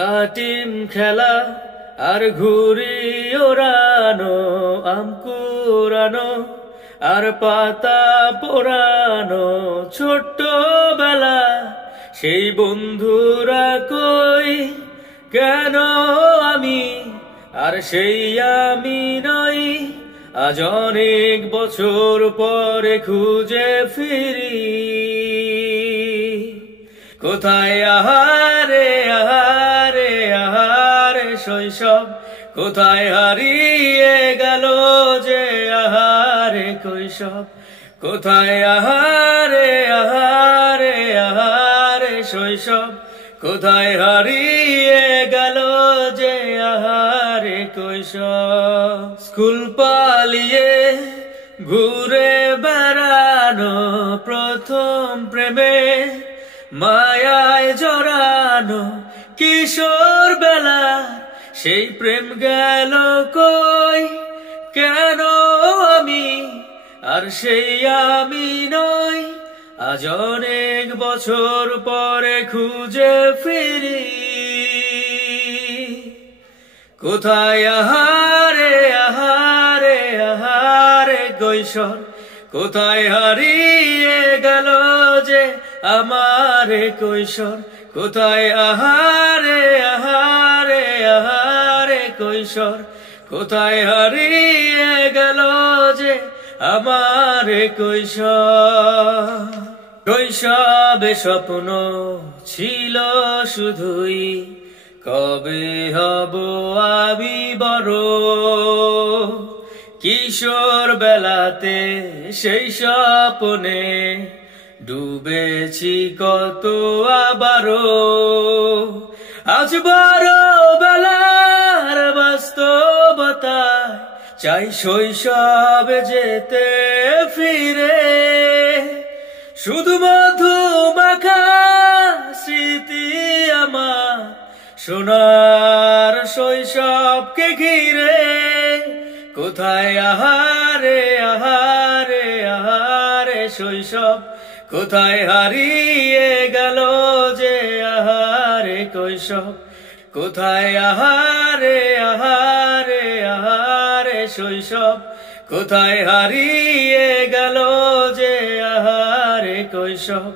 লাটিম খেলা আর ঘুড়ি ওড়ানো, আম কুড়ানো আর পাতা পোড়ানো, ছোট্টবেলা সেই বন্ধুরা কই, কেন আমি আর সেই আমি নই। আজ অনেক বছর পরে খুঁজে ফিরি, কোথায় আহারে আহারে আহারে শৈশব, কোথায় হারিয়ে গেল যে আহারে কৈশব। কোথায় আহারে আহারে আহারে শৈশব, কোথায় হারিয়ে গেল যে আহারে কৈশব। স্কুল পালিয়ে ঘুরে বেড়ানো, প্রথম প্রেমে মায়ায় জড়ানো, কিশোর বেলা সেই প্রেম গেল কই, কেন আমি আর সেই আমি নই। আজ অনেক বছর পরে খুঁজে ফিরি, কোথায় আহারে আহারে আহারে কৈশোর, কোথায় হারিয়ে গেল যে আমারে কৈশোর। কোথায় আহারে আহারে আহারে কৈশোর, কোথায় হারিয়ে গেল যে আমারে কৈশোর। কৈশবে স্বপ্ন ছিল শুধুই, কবে হব আমি বড়। কিশোর বেলাতে সেই স্বপ্নে ডুবেছি কত আবারও। আজ বড় বেলার বাস্তবতায় চাই শৈশবে যেতে ফিরে, শুধু মধু মাখা স্মৃতি আমার সোনার শৈশবকে ঘিরে। কোথায় আহারে আহারে আহারে শৈশব, কোথায় হারিয়ে গেল যে আহারে কৈশব। কোথায় আহারে আহারে আহারে শৈশব, কোথায় হারিয়ে গেল যে আহারে কৈশব।